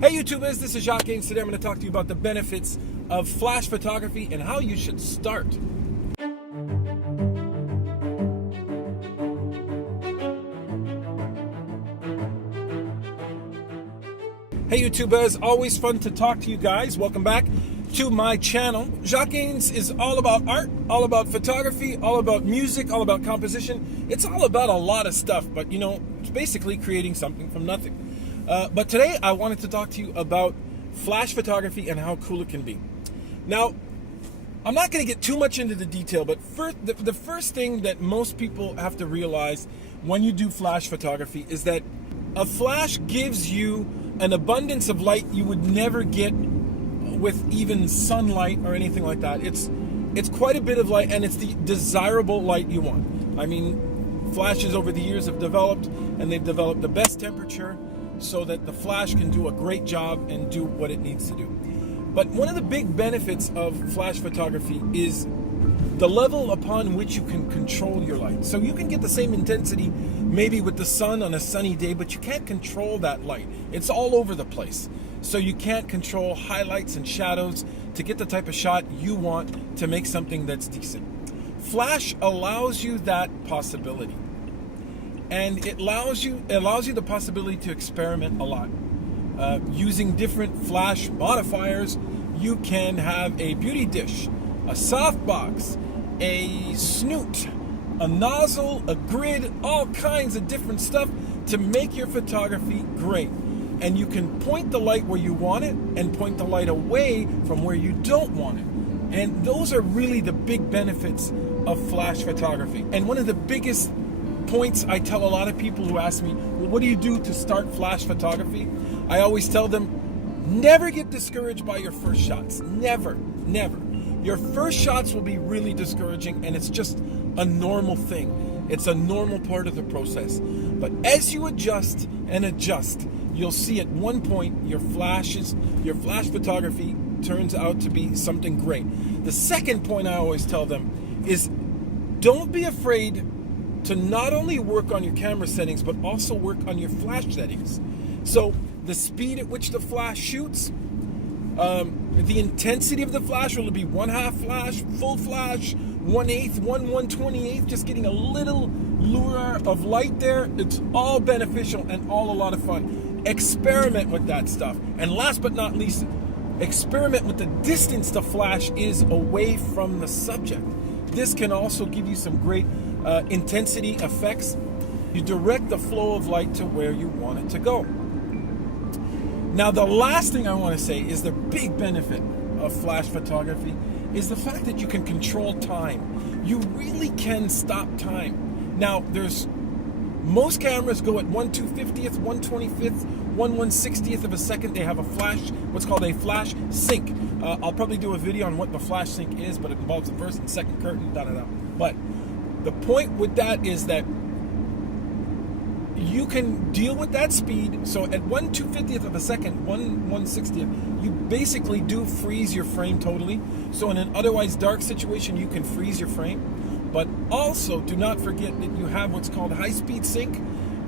Hey YouTubers, this is Jacques. Today I'm going to talk to you about the benefits of flash photography and how you should start. Hey YouTubers, always fun to talk to you guys. Welcome back to my channel. Jacques is all about art, all about photography, all about music, all about composition. It's all about a lot of stuff, but you know, it's basically creating something from nothing. But today I wanted to talk to you about flash photography and how cool it can be. Now, I'm not going to get too much into the detail, but the first thing that most people have to realize when you do flash photography is that a flash gives you an abundance of light you would never get with even sunlight or anything like that. It's quite a bit of light, and it's the desirable light you want. I mean, flashes over the years have developed, and they've developed the best temperature so that the flash can do a great job and do what it needs to do. But one of the big benefits of flash photography is the level upon which you can control your light. So you can get the same intensity maybe with the sun on a sunny day, but you can't control that light. It's all over the place. So you can't control highlights and shadows to get the type of shot you want to make something that's decent. Flash allows you that possibility. And it allows you the possibility to experiment a lot. Using different flash modifiers, you can have a beauty dish, a softbox, a snoot, a nozzle, a grid, all kinds of different stuff to make your photography great. And you can point the light where you want it and point the light away from where you don't want it. And those are really the big benefits of flash photography. And one of the biggest points I tell a lot of people who ask me, well, what do you do to start flash photography? I always tell them, never get discouraged by your first shots. Never, never. Your first shots will be really discouraging, and it's just a normal thing. It's a normal part of the process. But as you adjust and adjust, you'll see at one point your flash photography turns out to be something great. The second point I always tell them is, don't be afraid to not only work on your camera settings, but also work on your flash settings. So the speed at which the flash shoots, the intensity of the flash, will it be 1/2 flash, full flash, 1/8, 1/128, just getting a little lure of light there. It's all beneficial and all a lot of fun. Experiment with that stuff. And last but not least, experiment with the distance the flash is away from the subject. This can also give you some great intensity effects. You direct the flow of light to where you want it to go. Now, the last thing I want to say is the big benefit of flash photography is the fact that you can control time. You really can stop time. Now, most cameras go at 1/250th, 1/25th, 1/160th of a second. They have a flash, what's called a flash sync. I'll probably do a video on what the flash sync is, but it involves the first and second curtain, But the point with that is that you can deal with that speed. So at 1/250th of a second, 1/160th, you basically do freeze your frame totally. So in an otherwise dark situation, you can freeze your frame. But also, do not forget that you have what's called high-speed sync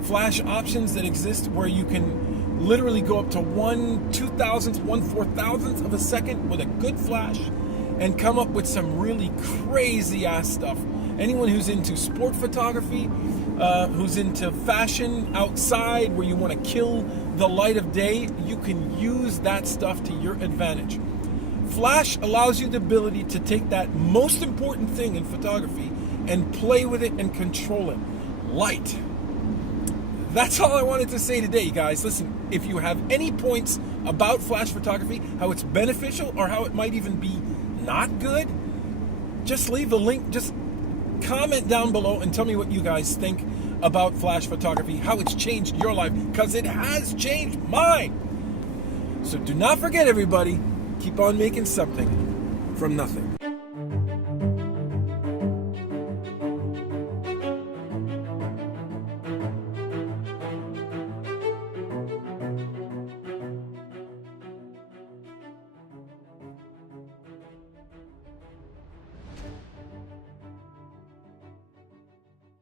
flash options that exist, where you can literally go up to 1/2000th, 1/4000th of a second with a good flash and come up with some really crazy-ass stuff. Anyone who's into sport photography, who's into fashion outside where you want to kill the light of day, you can use that stuff to your advantage. Flash allows you the ability to take that most important thing in photography and play with it and control it. Light. That's all I wanted to say today, guys. Listen, if you have any points about flash photography, how it's beneficial or how it might even be not good, just leave a link, just comment down below and tell me what you guys think about flash photography, how it's changed your life, because it has changed mine. So do not forget, everybody, keep on making something from nothing.